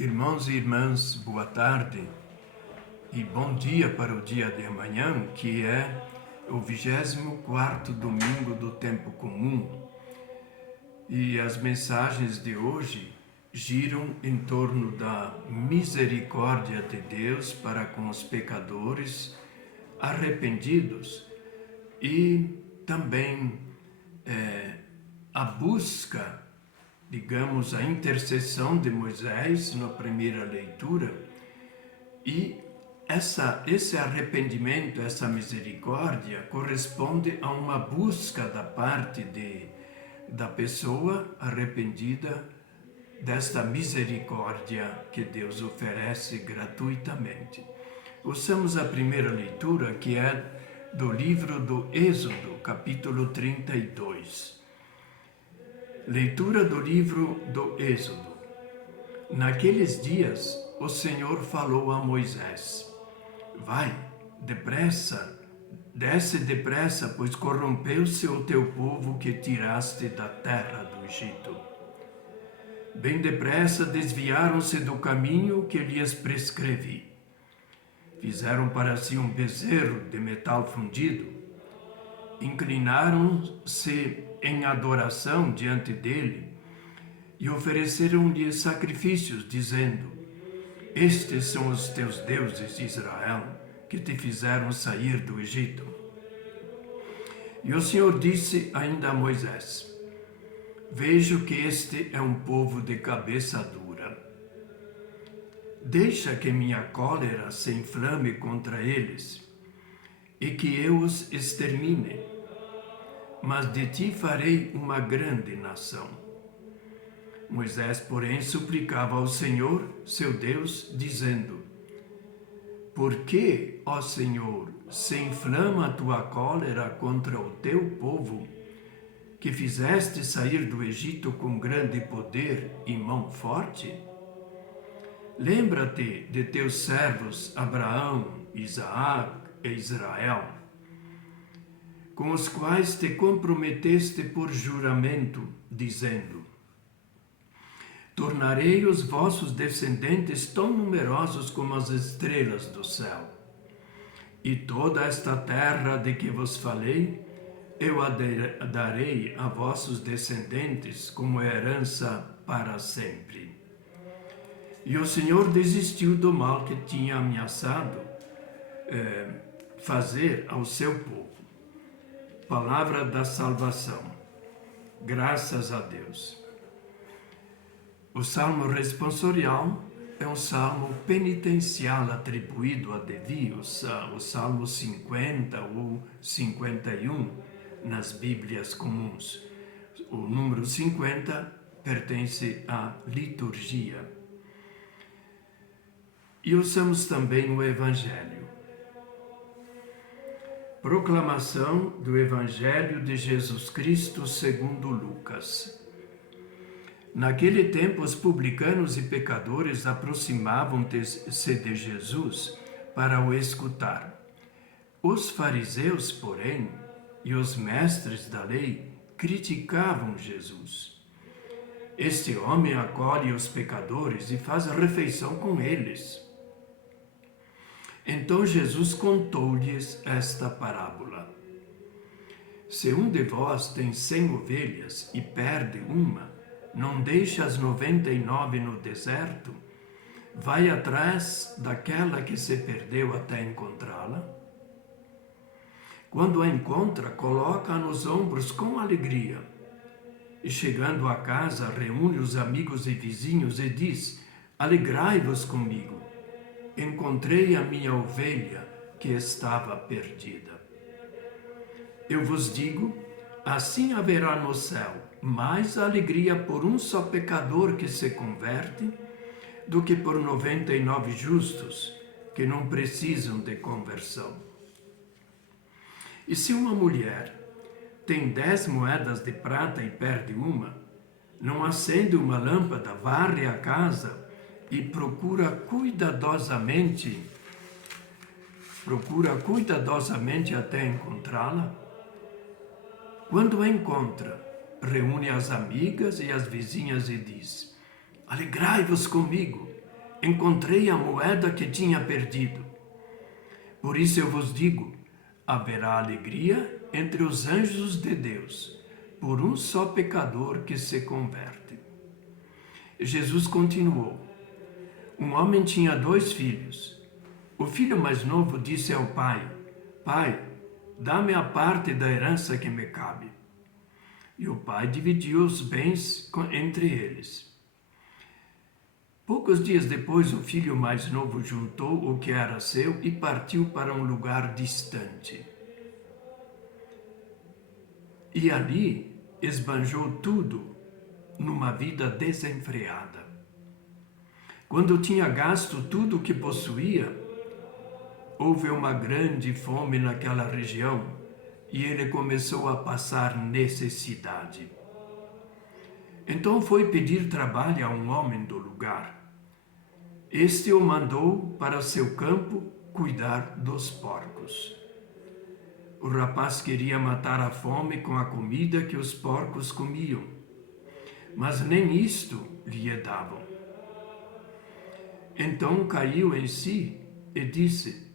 Irmãos e irmãs, boa tarde e bom dia para o dia de amanhã, que é o 24º domingo do tempo comum. E as mensagens de hoje giram em torno da misericórdia de Deus para com os pecadores arrependidos e também a busca, digamos, a intercessão de Moisés na primeira leitura, e esse arrependimento, essa misericórdia corresponde a uma busca da parte da pessoa arrependida desta misericórdia que Deus oferece gratuitamente. Ouçamos a primeira leitura, que é do livro do Êxodo, capítulo 32. Leitura do livro do Êxodo. Naqueles dias, o Senhor falou a Moisés: Vai, depressa, desce depressa, pois corrompeu-se o teu povo que tiraste da terra do Egito. Bem depressa desviaram-se do caminho que lhes prescrevi. Fizeram para si um bezerro de metal fundido, inclinaram-se em adoração diante dele e ofereceram-lhe sacrifícios, dizendo: Estes são os teus deuses, Israel, que te fizeram sair do Egito. E o Senhor disse ainda a Moisés: Vejo que este é um povo de cabeça dura. Deixa que minha cólera se inflame contra eles, e que eu os extermine. Mas de ti farei uma grande nação. Moisés, porém, suplicava ao Senhor, seu Deus, dizendo: Por que, ó Senhor, se inflama a tua cólera contra o teu povo, que fizeste sair do Egito com grande poder e mão forte? Lembra-te de teus servos Abraão, Isaque e Israel, com os quais te comprometeste por juramento, dizendo: Tornarei os vossos descendentes tão numerosos como as estrelas do céu. E toda esta terra de que vos falei, eu a darei a vossos descendentes como herança para sempre. E o Senhor desistiu do mal que tinha ameaçado fazer ao seu povo. Palavra da salvação. Graças a Deus. O salmo responsorial é um salmo penitencial atribuído a Davi, o salmo 50 ou 51 nas Bíblias comuns. O número 50 pertence à liturgia. E ouçamos também o Evangelho. Proclamação do Evangelho de Jesus Cristo segundo Lucas. Naquele tempo, os publicanos e pecadores aproximavam-se de Jesus para o escutar. Os fariseus, porém, e os mestres da lei criticavam Jesus. Este homem acolhe os pecadores e faz refeição com eles. Então Jesus contou-lhes esta parábola: Se um de vós tem 100 ovelhas e perde uma, não deixa as 99 no deserto? Vai atrás daquela que se perdeu até encontrá-la? Quando a encontra, coloca-a nos ombros com alegria. E chegando a casa, reúne os amigos e vizinhos e diz: Alegrai-vos comigo. Encontrei a minha ovelha que estava perdida. Eu vos digo, assim haverá no céu mais alegria por um só pecador que se converte do que por 99 justos que não precisam de conversão. E se uma mulher tem 10 moedas de prata e perde uma, não acende uma lâmpada, varre a casa e procura cuidadosamente até encontrá-la? Quando a encontra, reúne as amigas e as vizinhas e diz: Alegrai-vos comigo, encontrei a moeda que tinha perdido. Por isso eu vos digo, haverá alegria entre os anjos de Deus, por um só pecador que se converte. Jesus continuou, um homem tinha 2 filhos. O filho mais novo disse ao pai, Pai, dá-me a parte da herança que me cabe. E o pai dividiu os bens entre eles. Poucos dias depois, o filho mais novo juntou o que era seu e partiu para um lugar distante. E ali esbanjou tudo numa vida desenfreada. Quando tinha gasto tudo o que possuía, houve uma grande fome naquela região e ele começou a passar necessidade. Então foi pedir trabalho a um homem do lugar. Este o mandou para seu campo cuidar dos porcos. O rapaz queria matar a fome com a comida que os porcos comiam, mas nem isto lhe davam. Então caiu em si e disse,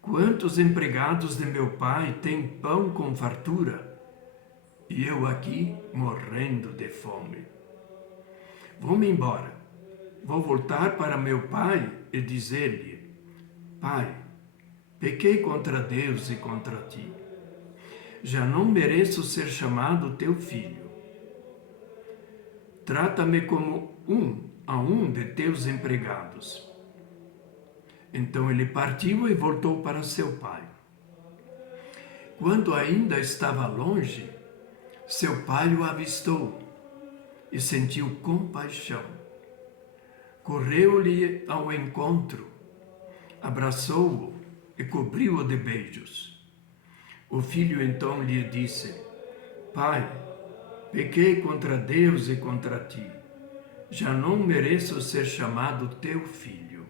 quantos empregados de meu pai têm pão com fartura, e eu aqui morrendo de fome. Vou-me embora. Vou voltar para meu pai e dizer-lhe, Pai, pequei contra Deus e contra ti. Já não mereço ser chamado teu filho. Trata-me como um de teus empregados. Então ele partiu e voltou para seu pai. Quando ainda estava longe, seu pai o avistou e sentiu compaixão. Correu-lhe ao encontro, abraçou-o e cobriu-o de beijos. O filho então lhe disse, Pai, pequei contra Deus e contra ti. Já não mereço ser chamado teu filho.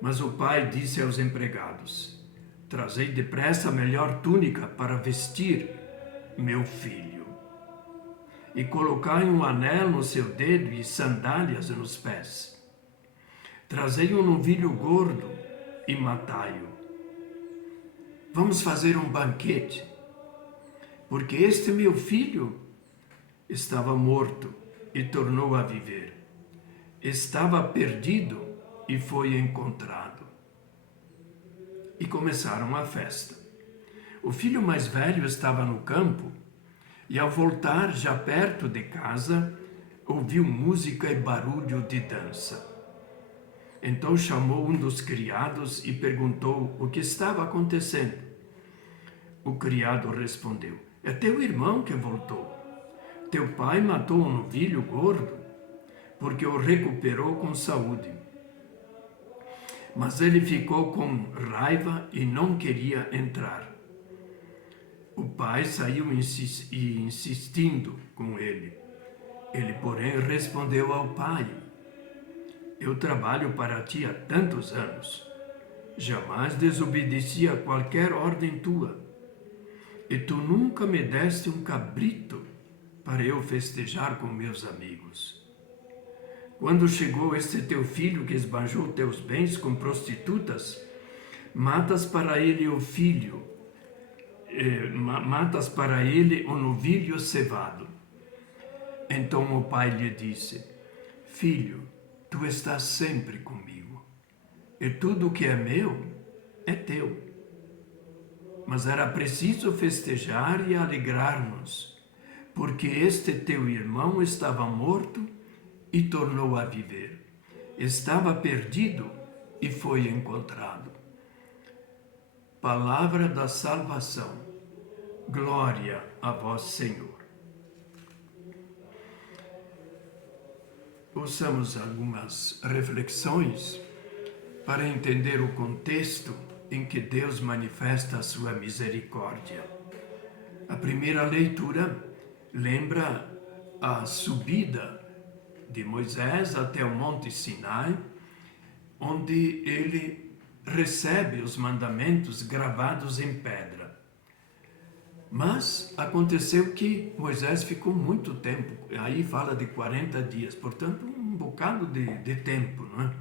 Mas o pai disse aos empregados, trazei depressa a melhor túnica para vestir meu filho. E colocai um anel no seu dedo e sandálias nos pés. Trazei um novilho gordo e matai-o. Vamos fazer um banquete, porque este meu filho estava morto e tornou a viver. Estava perdido e foi encontrado. E começaram a festa. O filho mais velho estava no campo, e ao voltar, já perto de casa, ouviu música e barulho de dança. Então chamou um dos criados e perguntou o que estava acontecendo. O criado respondeu, é teu irmão que voltou. Teu pai matou um novilho gordo, porque o recuperou com saúde. Mas ele ficou com raiva e não queria entrar. O pai saiu insistindo com ele. Ele, porém, respondeu ao pai, eu trabalho para ti há tantos anos. Jamais desobedeci a qualquer ordem tua. E tu nunca me deste um cabrito para eu festejar com meus amigos. Quando chegou este teu filho que esbanjou teus bens com prostitutas, matas para ele o novilho cevado. Então o pai lhe disse, filho, tu estás sempre comigo, e tudo o que é meu é teu. Mas era preciso festejar e alegrar-nos, porque este teu irmão estava morto e tornou a viver. Estava perdido e foi encontrado. Palavra da salvação. Glória a vós, Senhor. Ouçamos algumas reflexões para entender o contexto em que Deus manifesta a sua misericórdia. A primeira leitura lembra a subida de Moisés até o Monte Sinai, onde ele recebe os mandamentos gravados em pedra. Mas aconteceu que Moisés ficou muito tempo, aí fala de 40 dias, portanto um bocado de tempo, não é?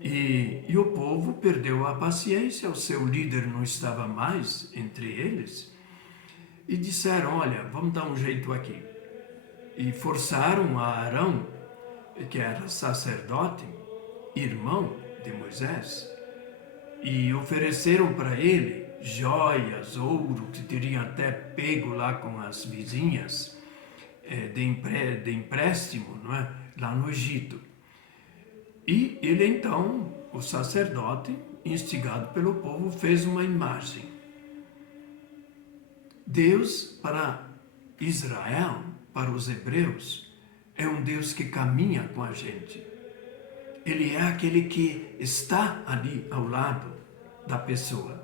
E o povo perdeu a paciência, o seu líder não estava mais entre eles, e disseram, olha, vamos dar um jeito aqui. E forçaram a Arão, que era sacerdote, irmão de Moisés, e ofereceram para ele joias, ouro, que teriam até pego lá com as vizinhas, de empréstimo, não é? Lá no Egito. E ele então, o sacerdote, instigado pelo povo, fez uma imagem. Deus, para Israel, para os hebreus, é um Deus que caminha com a gente. Ele é aquele que está ali ao lado da pessoa.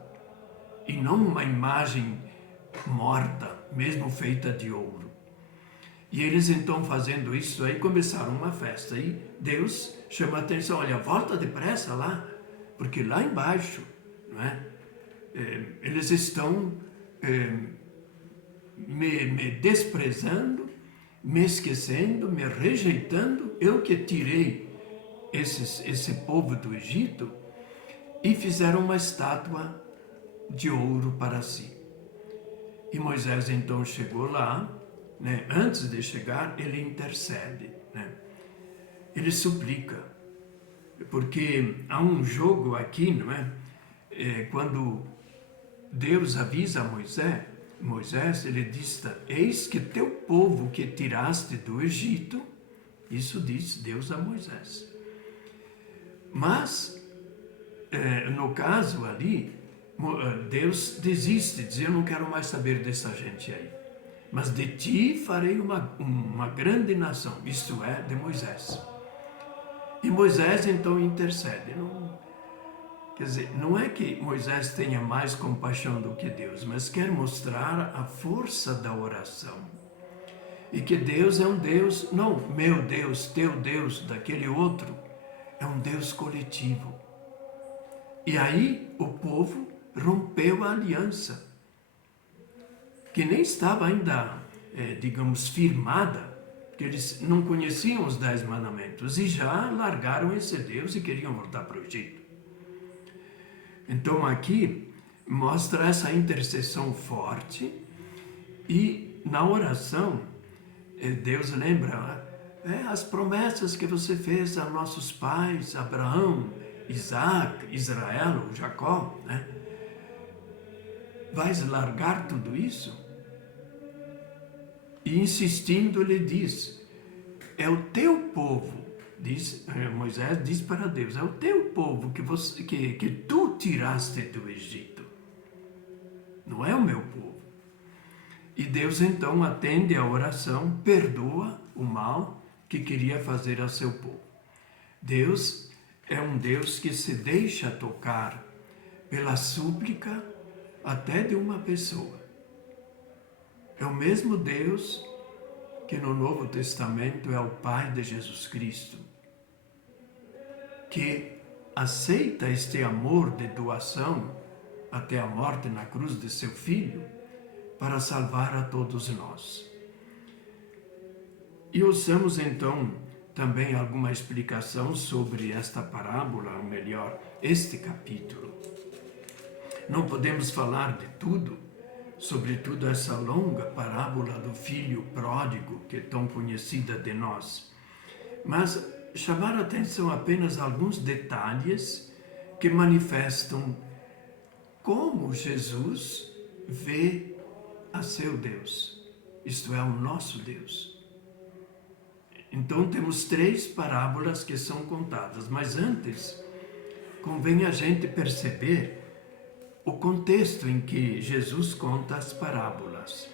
E não uma imagem morta, mesmo feita de ouro. E eles então, fazendo isso aí, começaram uma festa. E Deus chama a atenção, olha, volta depressa lá, porque lá embaixo, não é? Eles estão me desprezando, me esquecendo, me rejeitando. Eu que tirei esse povo do Egito, e fizeram uma estátua de ouro para si. E Moisés então chegou lá, né? Antes de chegar, ele intercede, né? Ele suplica, porque há um jogo aqui, não é? Quando Deus avisa a Moisés, ele diz, eis que teu povo que tiraste do Egito, isso diz Deus a Moisés. Mas, no caso ali, Deus desiste, diz, eu não quero mais saber dessa gente aí. Mas de ti farei uma grande nação, isto é, de Moisés. E Moisés então intercede. Quer dizer, não é que Moisés tenha mais compaixão do que Deus, mas quer mostrar a força da oração. E que Deus é um Deus, não meu Deus, teu Deus, daquele outro, é um Deus coletivo. E aí o povo rompeu a aliança, que nem estava ainda, digamos, firmada, porque eles não conheciam os 10 mandamentos e já largaram esse Deus e queriam voltar para o Egito. Então aqui mostra essa intercessão forte e na oração Deus lembra as promessas que você fez a nossos pais, Abraão, Isaac, Israel, Jacó, né? Vais largar tudo isso? E insistindo, ele diz, é o teu povo, Moisés diz para Deus, é o teu povo que tu tiraste do Egito, não é o meu povo. E Deus então atende a oração, perdoa o mal que queria fazer a seu povo. Deus é um Deus que se deixa tocar pela súplica até de uma pessoa. É o mesmo Deus que no Novo Testamento é o Pai de Jesus Cristo, que aceita este amor de doação até a morte na cruz de seu Filho para salvar a todos nós. E ouçamos então também alguma explicação sobre esta parábola, ou melhor, este capítulo. Não podemos falar de tudo, sobretudo essa longa parábola do filho pródigo, que é tão conhecida de nós, mas chamar a atenção apenas a alguns detalhes que manifestam como Jesus vê a seu Deus, isto é, o nosso Deus. Então temos 3 parábolas que são contadas, mas antes convém a gente perceber o contexto em que Jesus conta as parábolas.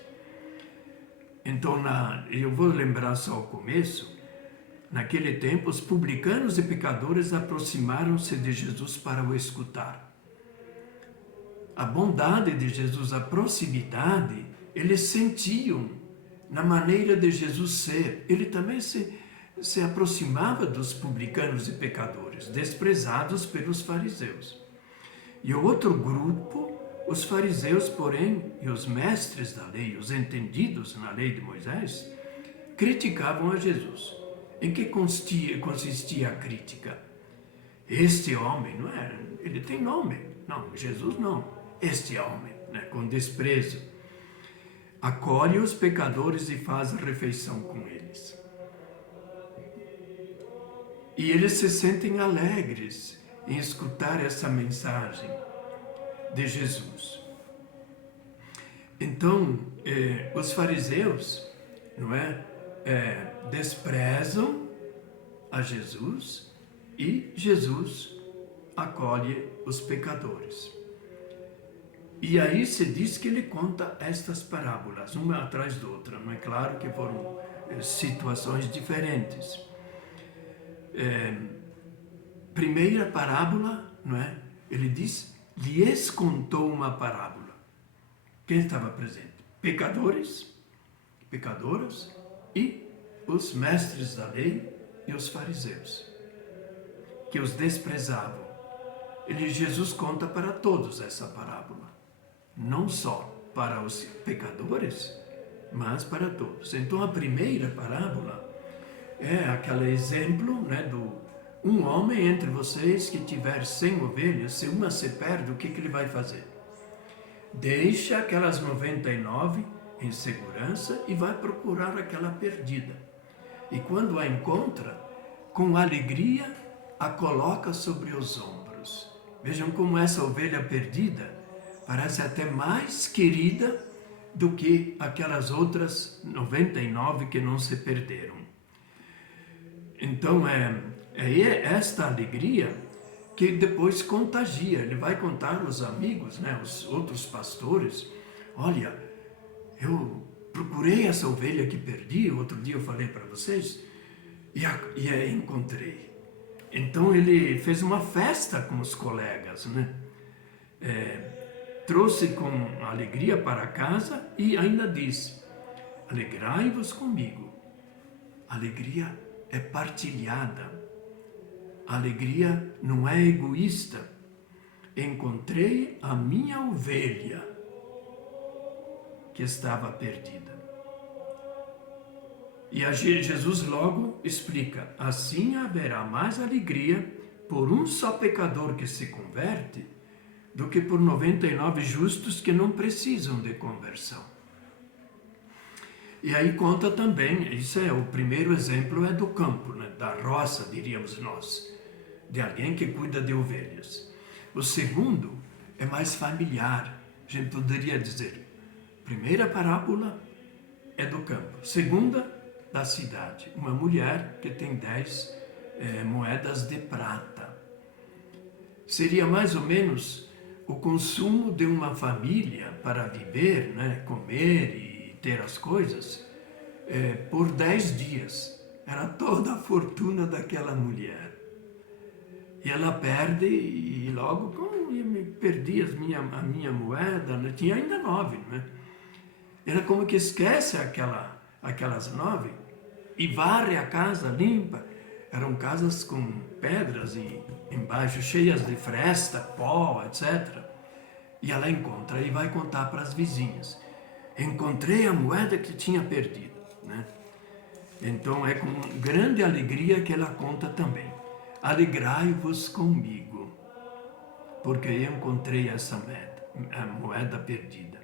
Então, eu vou lembrar só o começo. Naquele tempo, os publicanos e pecadores aproximaram-se de Jesus para o escutar. A bondade de Jesus, a proximidade, eles sentiam na maneira de Jesus ser. Ele também se aproximava dos publicanos e pecadores, desprezados pelos fariseus. E o outro grupo, os fariseus, porém, e os mestres da lei, os entendidos na lei de Moisés, criticavam a Jesus. Em que consistia a crítica? Este homem, não é? Ele tem nome. Não, Jesus não. Este homem, né, com desprezo, acolhe os pecadores e faz refeição com eles. E eles se sentem alegres em escutar essa mensagem de Jesus. Então, os fariseus, não é, desprezam a Jesus e Jesus acolhe os pecadores. E aí se diz que ele conta estas parábolas, uma atrás da outra. Não é claro que foram situações diferentes. Primeira parábola, não é? Ele diz, lhes contou uma parábola. Quem estava presente? Pecadores, pecadoras e os mestres da lei e os fariseus, que os desprezavam. Jesus conta para todos essa parábola, não só para os pecadores, mas para todos. Então a primeira parábola é aquele exemplo, né, do um homem entre vocês que tiver 100 ovelhas, se uma se perde, o que ele vai fazer? Deixa aquelas 99 em segurança e vai procurar aquela perdida. E quando a encontra, com alegria, a coloca sobre os ombros. Vejam como essa ovelha perdida parece até mais querida do que aquelas outras 99 que não se perderam. Então, é esta alegria que depois contagia. Ele vai contar aos amigos, né, os outros pastores, olha, eu procurei essa ovelha que perdi, outro dia eu falei para vocês, e a encontrei. Então ele fez uma festa com os colegas, né? Trouxe com alegria para casa e ainda disse, alegrai-vos comigo. Alegria é partilhada. A alegria não é egoísta. Encontrei a minha ovelha que estava perdida. E Jesus logo explica, assim haverá mais alegria por um só pecador que se converte do que por 99 justos que não precisam de conversão. E aí conta também, isso é o primeiro exemplo, é do campo, né, da roça, diríamos nós, de alguém que cuida de ovelhas. O segundo é mais familiar, a gente poderia dizer. Primeira parábola é do campo, segunda da cidade, uma mulher que tem 10 moedas de prata. Seria mais ou menos o consumo de uma família para viver, né, comer e ter as coisas, por 10 dias. Era toda a fortuna daquela mulher. E ela perde e logo, como eu me perdi a minha moeda, né? Tinha ainda 9, né? Ela como que esquece aquelas 9 e varre a casa, limpa. Eram casas com pedras e embaixo cheias de fresta, pó, etc. E ela encontra e vai contar para as vizinhas. Encontrei a moeda que tinha perdido, né? Então é com grande alegria que ela conta também. Alegrai-vos comigo, porque eu encontrei essa moeda perdida.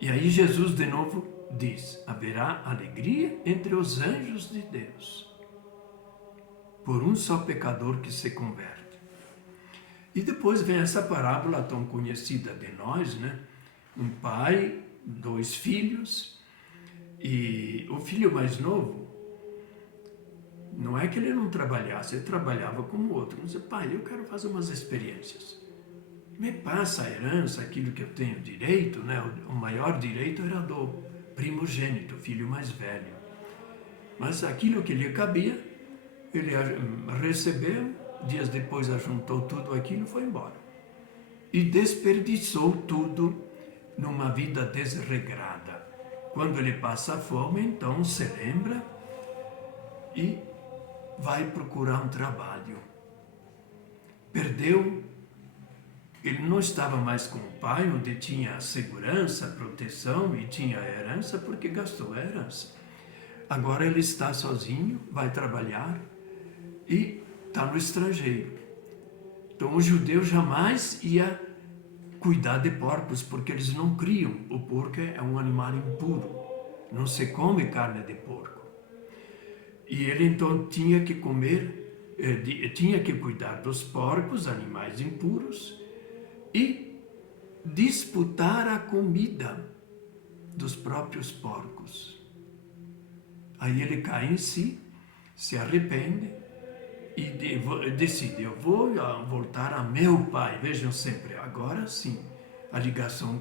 E aí Jesus de novo diz, haverá alegria entre os anjos de Deus, por um só pecador que se converte. E depois vem essa parábola tão conhecida de nós, né? Um pai, 2 filhos, e o filho mais novo, não é que ele não trabalhasse, ele trabalhava como o outro. Ele dizia, pai, eu quero fazer umas experiências. Me passa a herança, aquilo que eu tenho direito, né? O maior direito era do primogênito, filho mais velho. Mas aquilo que lhe cabia, ele recebeu, dias depois ajuntou tudo aquilo e foi embora. E desperdiçou tudo numa vida desregrada. Quando ele passa fome, então se lembra e vai procurar um trabalho. Perdeu, ele não estava mais com o pai, onde tinha segurança, proteção e tinha a herança, porque gastou a herança. Agora ele está sozinho, vai trabalhar e está no estrangeiro. Então o judeu jamais ia cuidar de porcos, porque eles não criam. O porco é um animal impuro, não se come carne de porco. E ele então tinha que comer, tinha que cuidar dos porcos, animais impuros, e disputar a comida dos próprios porcos. Aí ele cai em si, se arrepende e decide: eu vou voltar a meu pai. Vejam sempre, agora sim, a ligação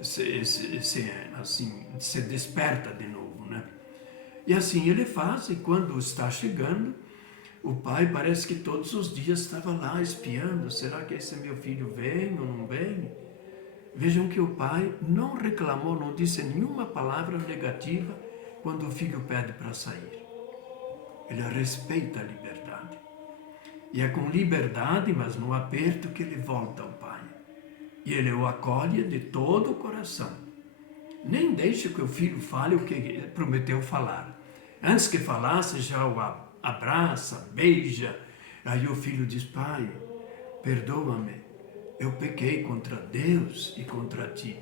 se desperta de novo, né? E assim ele faz, e quando está chegando, o pai parece que todos os dias estava lá espiando: será que esse meu filho vem ou não vem? Vejam que o pai não reclamou, não disse nenhuma palavra negativa quando o filho pede para sair. Ele respeita a liberdade. E é com liberdade, mas no aperto, que ele volta ao pai. E ele o acolhe de todo o coração. Nem deixa que o filho fale o que prometeu falar. Antes que falasse, já o abraça, beija. Aí o filho diz: pai, perdoa-me. Eu pequei contra Deus e contra ti.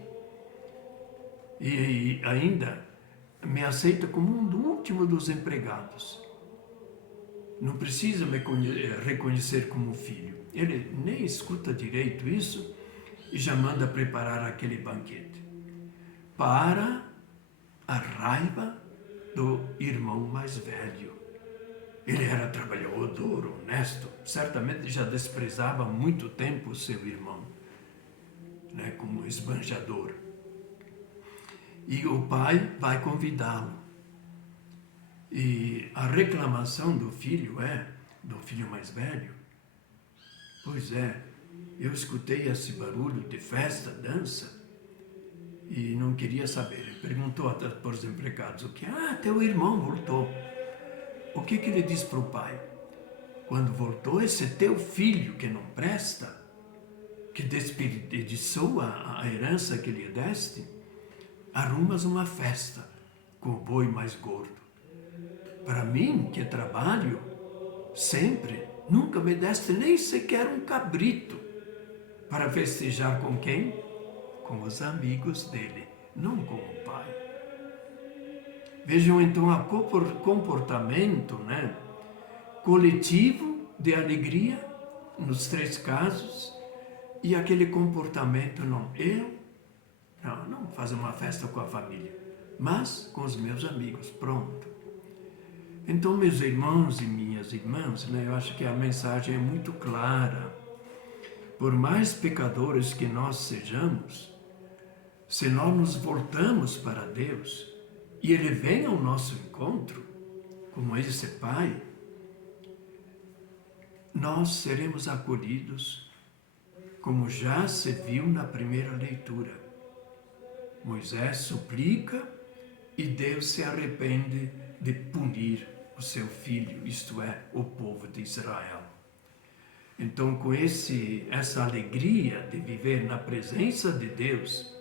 E ainda me aceita como um do último dos empregados. Não precisa me reconhecer como filho. Ele nem escuta direito isso e já manda preparar aquele banquete para a raiva do irmão mais velho. Ele era trabalhador, honesto, certamente já desprezava há muito tempo o seu irmão, né, como esbanjador. E o pai vai convidá-lo. E a reclamação do filho mais velho: pois é, eu escutei esse barulho de festa, dança, e não queria saber. Ele perguntou até para os empregados o que? Teu irmão voltou. O que ele diz para o pai? Quando voltou, esse teu filho que não presta, que desperdiçou a herança que lhe deste, arrumas uma festa com o boi mais gordo. Para mim, que trabalho sempre, nunca me deste nem sequer um cabrito para festejar com quem? Com os amigos dele, não com o pai. Vejam então o comportamento, né, coletivo de alegria nos três casos, e aquele comportamento não fazer uma festa com a família, mas com os meus amigos, pronto. Então, meus irmãos e minhas irmãs, né, eu acho que a mensagem é muito clara. Por mais pecadores que nós sejamos, se nós nos voltamos para Deus e Ele vem ao nosso encontro, como esse Pai, nós seremos acolhidos, como já se viu na primeira leitura. Moisés suplica e Deus se arrepende de punir o seu filho, isto é, o povo de Israel. Então, com essa alegria de viver na presença de Deus,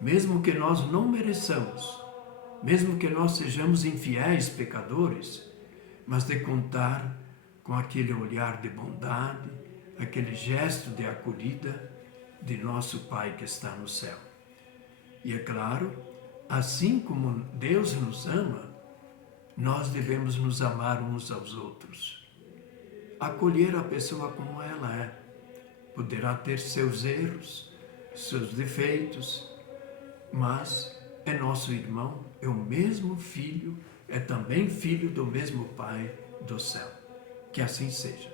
mesmo que nós não mereçamos, mesmo que nós sejamos infiéis, pecadores, mas de contar com aquele olhar de bondade, aquele gesto de acolhida de nosso Pai que está no céu. E é claro, assim como Deus nos ama, nós devemos nos amar uns aos outros. Acolher a pessoa como ela é. Poderá ter seus erros, seus defeitos, mas é nosso irmão, é o mesmo filho, é também filho do mesmo Pai do céu. Que assim seja.